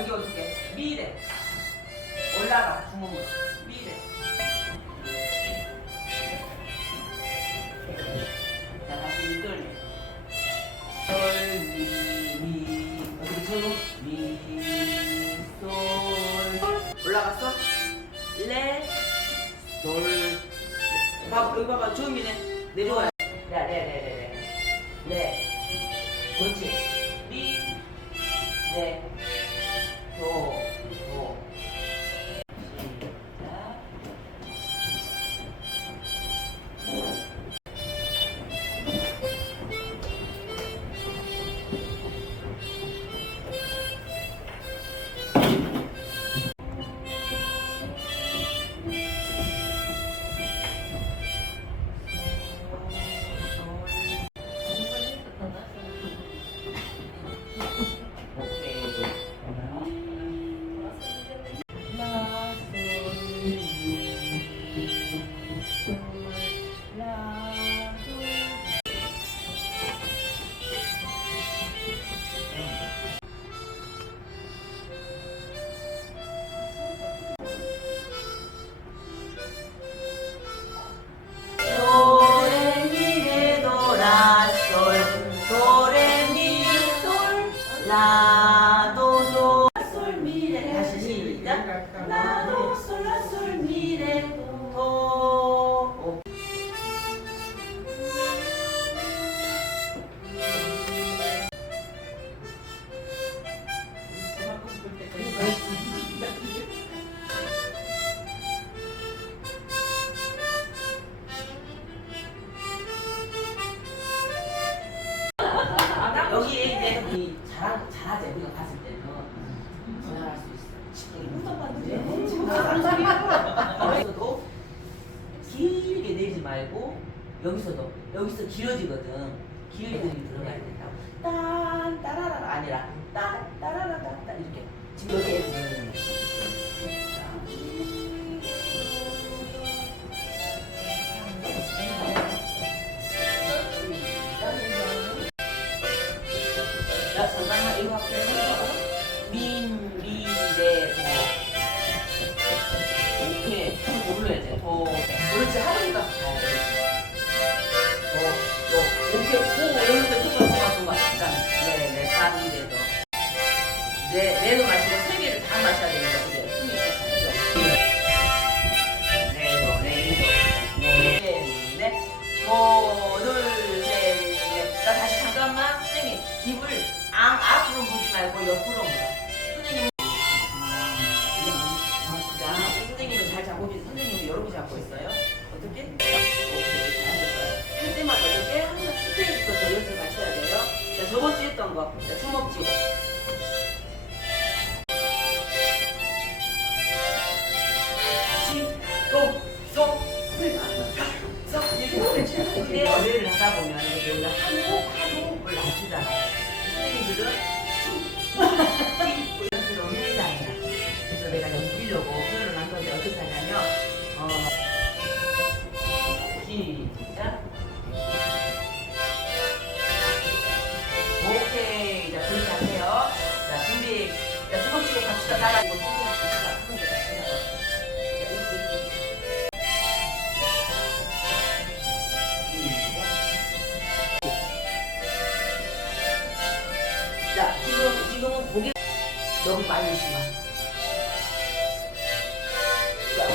여기 어떻게? 미래. 올라가 주먹으로. 미래. 자 다시 밑돌려. 솔미미 어떻게 쳐고 미 솔 올라갔어? 레 돌. 봐봐 여기 봐봐 주음이네 내려와. 레. 그렇지. 시 시작 라도 솔라솔 미레 도 여기 이제 이 잘하 잘하지 우리가 갔을 때는 전화할 수 있어. 여기서도 길게 내지 말고 여기서도 여기서 길어지거든. 길게 들어가야 된다고. 딴 따라라가 아니라 딴 따라라가 딴 이렇게 지금 여기 애들은 자, 네, 네도 마시고 세 개를 다 마셔야 됩니다. 그게 숨이 있어서. 네, 도, 네, 도. 네, 네. 오, 둘, 셋, 넷. 자, 다시 잠깐만. 선생님, 입을 앙 앞으로 물지 말고 옆으로 물어. 선생님. 자, 선생님은 잘 잡고 계세요. 선생님은 이렇게 잡고 있어요. 어떻게? 오케이. 할 때마다 어떻게? 항상 스테이부터 이렇게 마셔야 돼요. 자, 저번 주에 했던 거. 자, 주먹. 쥐고, 근데 어뢰를 하다 보면 우리가 한 호흡, 한 호흡을 낮추잖아. 선생님들은 쭉, 연스러운 회사이야. 그래서 내가 연기려고 표현을 한 건데 어떻게 하냐면, 어, 시작. 오케이. 자, 그렇게 하세요. 자, 준비. 자, 주먹 치고 갑시다. 따라하고. 너무 많이 심어. 자,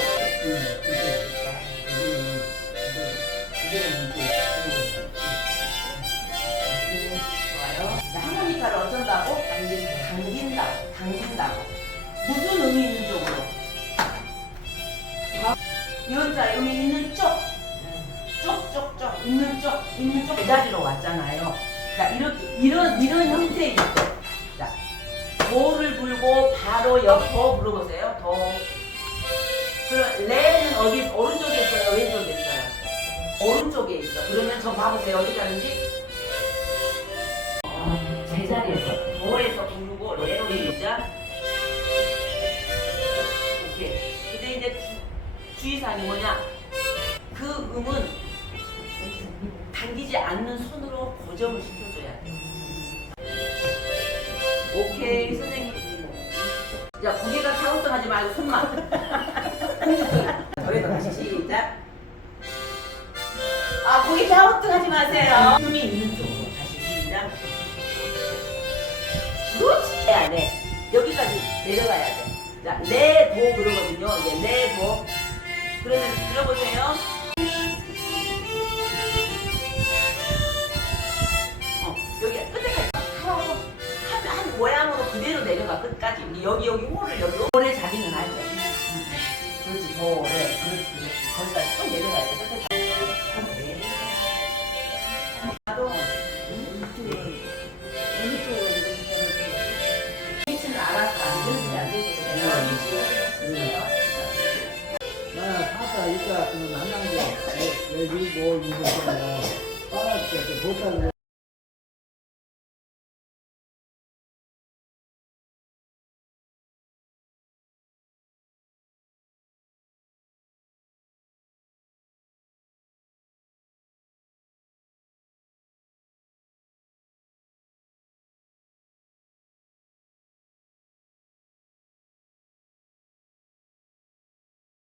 좋아요. 자, 하모니카를 어쩐다고? 당긴다. 당긴다고. 무슨 의미 있는 쪽으로? 어? 이런자 의미 있는 쪽. 쪽 쪽 쪽 있는 쪽 있는 쪽 제자리로 왔잖아요. 자 이렇게 이런 이런 형태의 도를 불고 바로 옆으로 불어보세요. 도. 그럼 레는 어디 오른쪽에 있어요? 왼쪽에 있어요? 오른쪽에 있어. 그러면 저 봐보세요. 어디 가는지. 어, 제자리에서 도에서 부르고 레로 시작. 오케이. 근데 이제 주, 주의사항이 뭐냐? 그 음은 당기지 않는 손으로 고정을 시켜줘야 돼. 오케이, 선생님. 야 고개가 갸우뚱하지 말고 손만. 저희도 다시 시작. 아 고개 갸우뚱 하지 마세요. 힘이 있는 쪽으로 다시 시작. 그렇지 해야 돼. 여기까지 내려가야 돼. 자, 레도 그러거든요. 이제 레도. 그러면 들어보세요. 자기 여기 여기 호를 여기 올해 자기는 알죠. 음. 그렇지 도래 그렇지 그렇지. 거기다